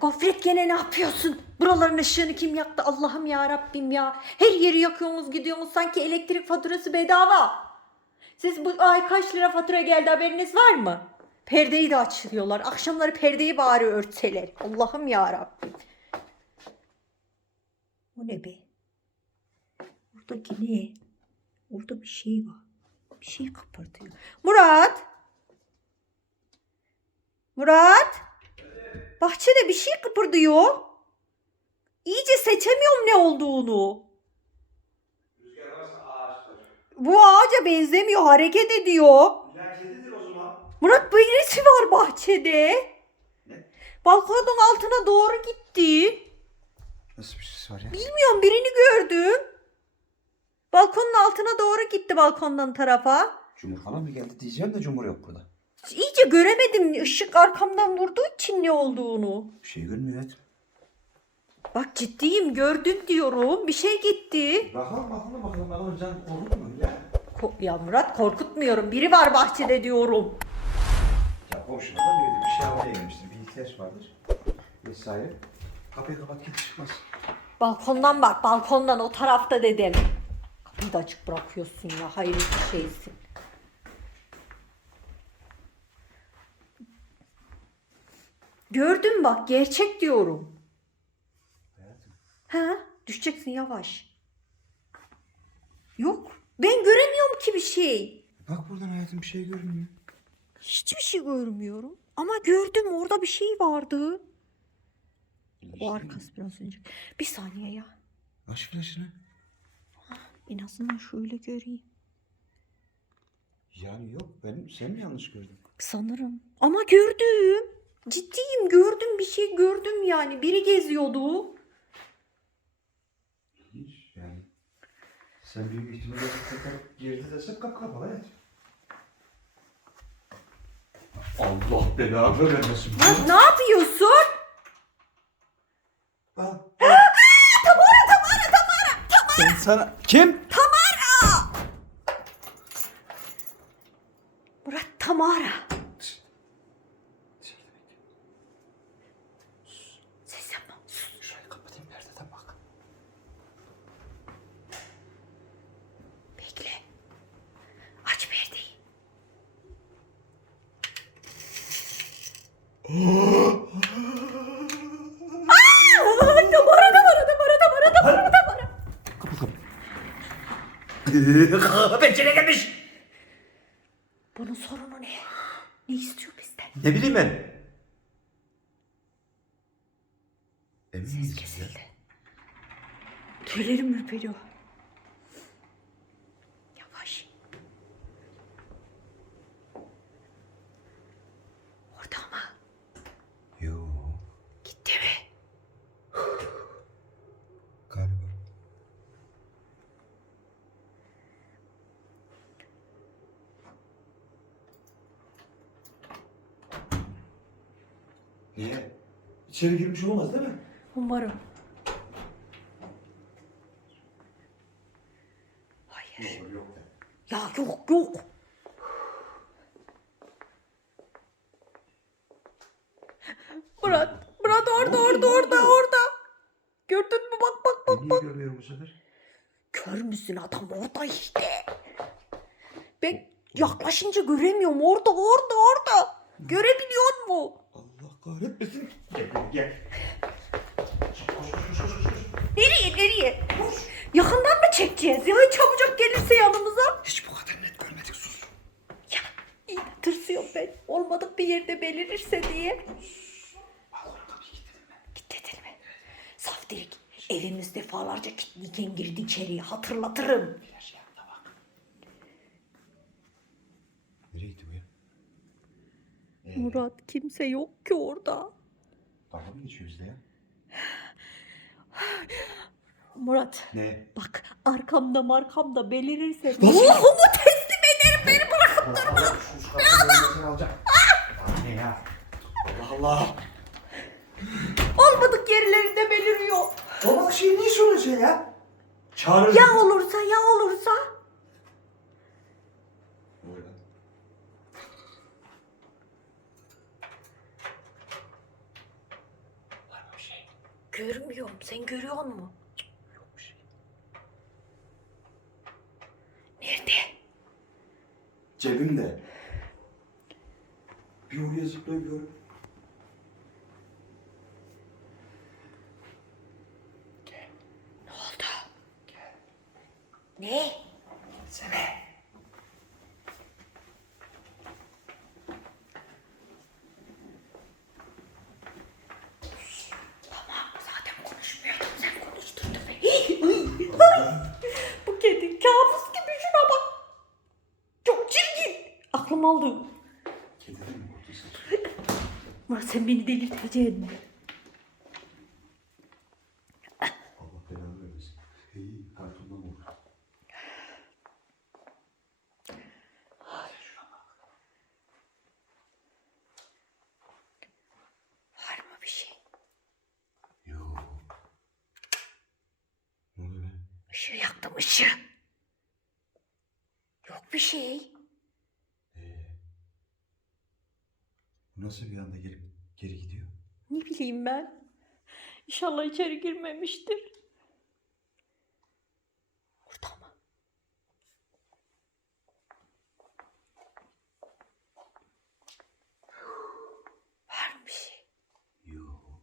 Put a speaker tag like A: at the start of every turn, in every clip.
A: Gofret gene ne yapıyorsun? Buraların ışığını kim yaktı? Allah'ım ya Rabbim ya. Her yeri yakıyorsunuz gidiyorsunuz sanki elektrik faturası bedava. Siz bu ay kaç lira fatura geldi haberiniz var mı? Perdeyi de açıyorlar. Akşamları perdeyi bari örtseler. Allah'ım ya Rabbim. Bu ne be? Buradaki ne? Orada bir şey var. Bir şey kıpırdıyor. Murat! Murat! Bahçede bir şey kıpırdıyor. İyice seçemiyorum ne olduğunu.
B: Rüzgar varsa ağaçtır.
A: Bu ağaca benzemiyor, hareket ediyor. Murat birisi var bahçede.
B: Ne?
A: Balkonun altına doğru gitti.
B: Nasıl bir şey var ya?
A: Bilmiyorum birini gördüm. Balkonun altına doğru gitti balkondan tarafa.
B: Cumhur falan mı geldi diyeceğim de Cumhur yok burada.
A: İyice göremedim ışık arkamdan vurduğu için ne olduğunu.
B: Bir şey görmüyor et.
A: Bak ciddiyim gördüm diyorum. Bir şey gitti.
B: Bakalım bakalım bakalım. Ben o can korkutmuyor ya.
A: Ko- ya Murat korkutmuyorum. Biri var bahçede diyorum.
B: Ya komşulardan biri bir şey almaya gelmiştir. Bir ihtiyaç vardır. Vesaire. Kapıyı kapat git çıkmaz.
A: Balkondan bak balkondan o tarafta dedim. Kapıyı da açık bırakıyorsun ya hayırlı bir şeysin. Gördüm bak gerçek diyorum.
B: Hayatım.
A: Ha düşeceksin yavaş. Yok ben göremiyorum ki bir şey.
B: Bak buradan hayatım bir şey görünmüyor.
A: Hiçbir şey görmüyorum. Ama gördüm orada bir şey vardı. O arkası biraz önce. Bir saniye ya.
B: Aç flaşını.
A: En azından şöyle göreyim.
B: Yani yok ben sen mi yanlış gördün?
A: Sanırım. Ama gördüm. Ciddiyim gördüm bir şey gördüm yani. Biri geziyordu.
B: Hiç yani. Sen büyük ihtimalle tekrar girdi desek kap kapalı evet. Allah belanı vermesin.
A: Murat ne yapıyorsun?
B: Al. Tamara Tamara Tamara Tamara. Ben sana kim?
A: Murat Tamara. Ses yapma. Sus.
B: Şurayı kapatayım perdeden bak.
A: Bekle. Aç perdeyi. Aa, Tamara Tamara Tamara Tamara Tamara Tamara.
B: Kapı Pencere gelmiş.
A: Bunun sorunu ne? Ne istiyor bizden?
B: Ne bileyim ben. Emin
A: Ses
B: miyiz ya?
A: kesildi. Tüylerim ürperiyor. Yavaş. Orada ama.
B: Yo.
A: Gitti mi?
B: Galiba. Niye? İçeri girmiş olmaz değil mi?
A: Umarım. Hayır.
B: Olur yok.
A: Ya yok yok. Murat, Murat orada orada orada orada. Gördün mü bak bak bak
B: Ben niye
A: bak.
B: görmüyorum bu sefer?
A: Kör müsün adam orada işte. Ben yaklaşınca göremiyorum orada orada orada. Görebiliyor mu?
B: Allah kahretmesin. Gel gel gel. Koş koş koş koş koş.
A: Nereye nereye? Yakından mı çekeceğiz? Ya çabucak gelirse yanımıza.
B: Hiç bu kadar net görmedik sus.
A: Ya iyi tırsıyorum ben. Olmadık bir yerde belirirse diye.
B: Kilitledin mi?
A: Saf delik. Evimiz defalarca kilitliyken girdi içeriye. Hatırlatırım.
B: Bir şey yapma bak. Nereye gitti bu ya? Ee,
A: Murat kimse yok ki orada.
B: Dalga mı geçiyoruz ya?
A: Murat
B: Ne?
A: bak arkamda markamda belirirse ruhumu teslim ederim beni bırakın.
B: Allah Allah. Alacak. Ne ya? Allah Allah.
A: Olmadık yerlerinde beliriyor.
B: Olmadık şeyi niye söylüyorsun ya? Çağırır.
A: Ya olursa ya olursa. Görmüyorum. Sen görüyor musun?
B: Yok bir şey.
A: Nerede?
B: Cebimde. Bir oraya zıplayıyorum.
A: Ne oldu? Ne?
B: Sene.
A: Tamam zaten konuşmuyordum. Sen konuşturdun beni. Ay, Bu kedi kabus gibi şuna bak. Çok çirkin. Aklım aldı.
B: Kediden mi korktun
A: Murat sen beni delirteceksin.
B: Allah belanı vermesin. İyi, kartondan olur.
A: Var mı bir şey?
B: Yok. Ne oluyor be?
A: Işığı yaktım ışığı. Yok bir şey.
B: Ee, bu nasıl bir anda gelip geri gidiyor?
A: Ne bileyim ben. İnşallah içeri girmemiştir. Burada mı? Var mı bir şey?
B: Yok.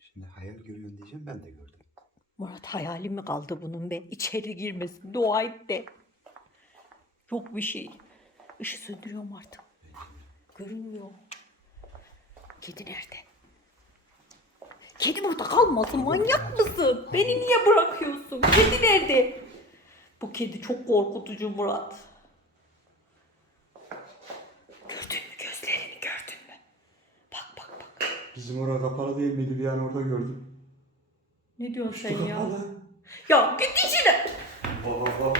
B: Şimdi hayal görüyorsun diyeceğim ben de gördüm.
A: Murat hayali mi kaldı bunun be? İçeri girmesin. Dua et de. Yok bir şey. Işığı söndürüyorum artık. Görünmüyor. Kedi nerede? Kedi burada kalmasın. Manyak mısın? Beni niye bırakıyorsun? Kedi nerede? Bu kedi çok korkutucu Murat. Gördün mü gözlerini gördün mü? Bak bak bak.
B: Bizim orada kapalı değil miydi bir an orada gördüm.
A: Ne diyorsun sen ya?
B: kapalı.
A: Ya git içine.
B: Baba baba.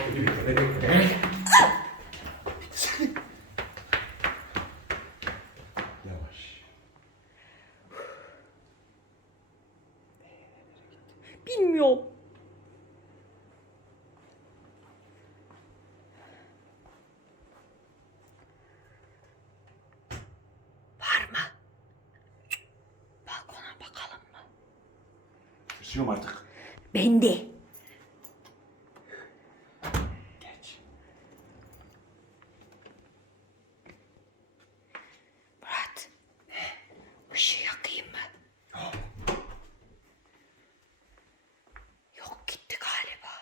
B: Yavaş.
A: Bilmiyorum. Var mı? Balkona bakalım mı?
B: Kusuyorum artık.
A: Ben de.
B: Geç.
A: Murat. Işığı yakayım mı? Yok gitti galiba.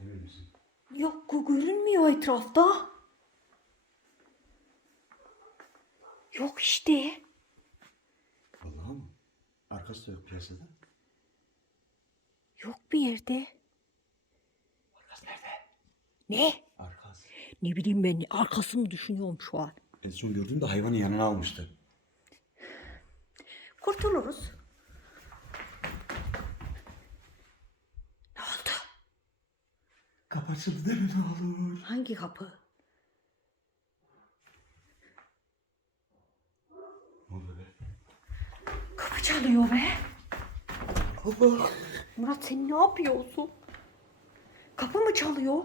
B: Emin misin?
A: Yok görünmüyor etrafta. Yok işte.
B: Vallahi mı? Arkası da yok piyasada.
A: Yok bir yerde.
B: Arkası nerede?
A: Ne?
B: Arkası.
A: Ne bileyim ben arkasını düşünüyorum şu an.
B: En son gördüğümde hayvanın yanına almıştı.
A: Kurtuluruz. Ne oldu?
B: Kapı açıldı deme ne olur.
A: Hangi kapı?
B: Ne oluyor be?
A: Kapı çalıyor be.
B: Allah.
A: Murat sen ne yapıyorsun? Kapı mı çalıyor?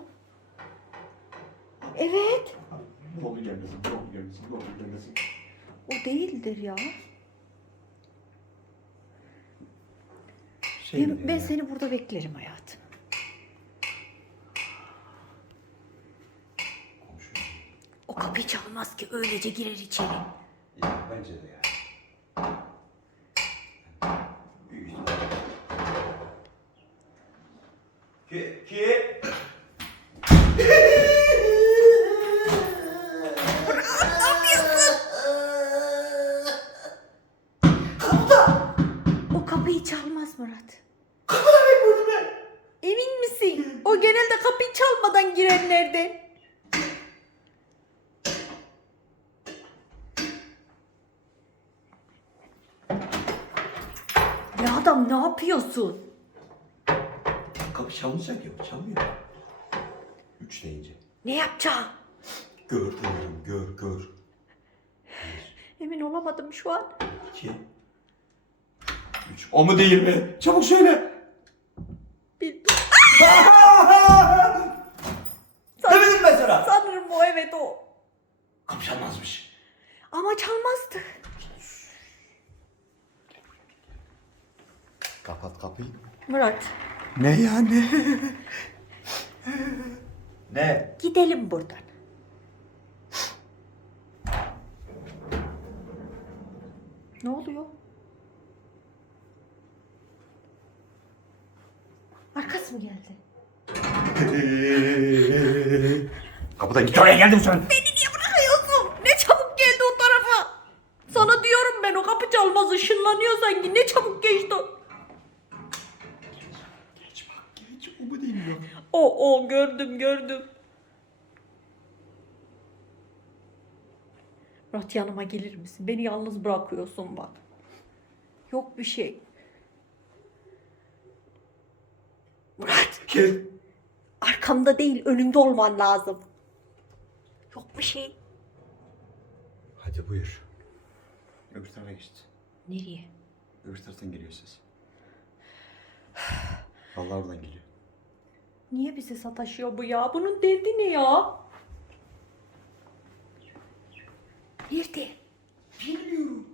A: Evet.
B: Ne gelmesin, ne gelmesin, ne gelmesin.
A: O değildir ya.
B: Şey
A: Ben, ben
B: ya?
A: seni burada beklerim hayatım.
B: Komşu.
A: O kapıyı çalmaz ki öylece girer içeri.
B: Ya, bence de ya. Büyük ihtimalle. Ki, ki.
A: Adam ne yapıyorsun?
B: Kapı çalmayacak ya, çalmıyor. Üç deyince.
A: Ne yapacağım?
B: Gör diyorum, gör, gör.
A: Emin olamadım şu an.
B: İki. Üç. O mu değil mi? Çabuk söyle.
A: Bildim.
B: Demedim ben sana.
A: Sanırım o evet o.
B: Kapı çalmazmış.
A: Ama çalmazdı.
B: Kapat kapıyı.
A: Murat
B: Ne yani? ne?
A: gidelim buradan. Ne oluyor? Arkası mı geldi?
B: Kapıdan git oraya geldim sen.
A: Beni niye bırakıyorsun? Ne çabuk geldi o tarafa. Sana diyorum ben o kapı çalmaz ışınlanıyor sanki. Ne çabuk geçti o.
B: mi?
A: O o gördüm gördüm. Murat yanıma gelir misin? Beni yalnız bırakıyorsun bak. Yok bir şey. Murat
B: Gel.
A: arkamda değil önümde olman lazım. Yok bir şey.
B: Hadi buyur. Öbür tarafa geçti.
A: Nereye?
B: Öbür taraftan geliyor ses. Vallahi oradan geliyor.
A: Niye bize sataşıyor bu ya? Bunun derdi ne ya? Nerede? Bilmiyorum.